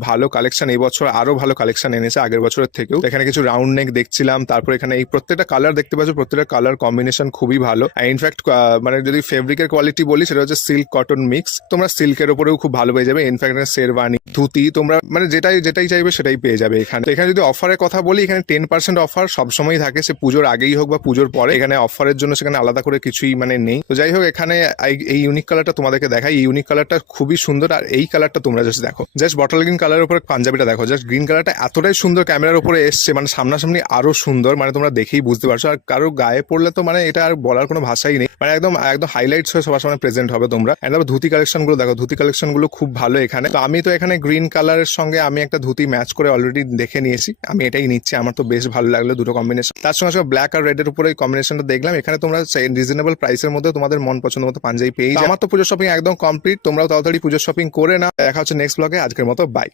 ভালো কালেকশন এই বছর আরো ভালো কালেকশন এনেছে আগের বছরের থেকেও। এখানে কিছু রাউন্ড নেক দেখছিলাম, তারপর এখানে এই প্রত্যেকটা কালার দেখতে পাচ্ছ, প্রত্যেকটা কালার কম্বিনেশন খুবই ভালো। ইনফ্যাক্ট মানে যদি ফেব্রিকের কোয়ালিটি বলি সেটা হচ্ছে সিল্ক কটন মিক্স, তোমরা সিল্কের উপরেও খুব ভালো পেয়ে যাবে। ইনফ্যাক্ট শেরওয়ানি, ধুতি, তোমরা মানে যেটাই যেটাই চাইবে সেটাই পেয়ে যাবে এখানে। তো এখানে যদি অফারের কথা বলি, এখানে 10% অফার সবসময় থাকে, সে পুজোর আগেই হোক বা পুজোর পরে। এখানে অফারের জন্য সেখানে আলাদা করে কিছুই মানে নেই। তো যাই হোক, এখানে এই ইউনিক কালারটা তোমাদেরকে দেখাই। এই ইউনিক কালারটা খুবই সুন্দর, আর এই কালারটা তোমরা জাস্ট দেখো, জাস্ট বটল গ্রিন কালারের উপরে পাঞ্জাবিটা দেখো, জাস্ট গ্রিন কালারটা এতটাই সুন্দর ক্যামেরার উপরে এসছে, মানে সামনাসামনি আরো সুন্দর, মানে তোমরা দেখেই বুঝতে পারছো। আর কারো গায়ে পড়লে তো মানে এটা আর বলার কোনো ভাষাই নেই, মানে একদম একদম হাইলাইটস হয়ে সবার সামনে প্রেজেন্ট হবে তোমরা। এন্ড ধুতি কালেকশন গুলো দেখো, ধুতি কালেকশন গুলো খুব ভালো এখানে। তো আমি তো এখানে গ্রিন কালারের সঙ্গে আমি একটা ধুতি ম্যাচ করে অলরেডি দেখে নিয়েছি, আমি এটাই নিচ্ছি। আমার তো বেশ ভালো লাগলো দুটো কম্বিনেশন। তার সঙ্গে সঙ্গে ব্ল্যাক আর রেড এর উপরে কম্বিনেশনটা দেখলাম। এখানে তোমরা রিজনেবল প্রাইসের মধ্যে তোমাদের মন পছন্দ মতো পাঞ্জাবি পেয়ে যাবে। আমার তো পুজোর শপিং একদম কমপ্লিট, তোমরাও তাড়াতাড়ি পুজোর শপিং করে না। দেখা হচ্ছে নেক্সট ব্লগে, আজকের মতো বাই।